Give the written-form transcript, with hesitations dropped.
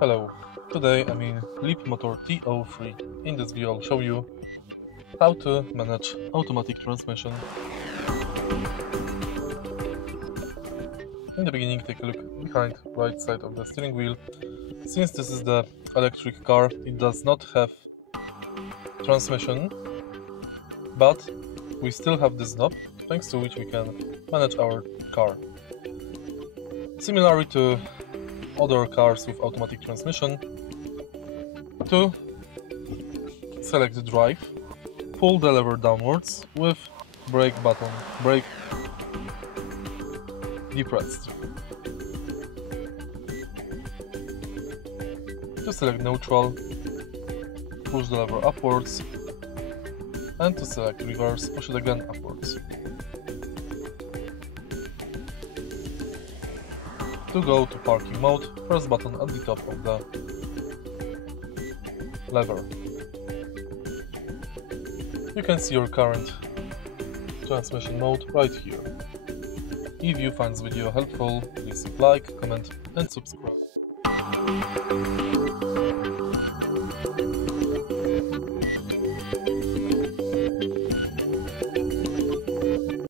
Hello, today I'm in LEAPMOTOR T03. In this video I'll show you how to manage automatic transmission. In the beginning, take a look behind right side of the steering wheel. Since this is the electric car, it does not have transmission, but we still have this knob, thanks to which we can manage our car. Similarly to other cars with automatic transmission, to select the drive, pull the lever downwards with brake button, brake depressed. To select neutral, push the lever upwards, and to select reverse, push it again upwards. To go to parking mode, press button at the top of the lever. You can see your current transmission mode right here. If you find this video helpful, please like, comment and subscribe.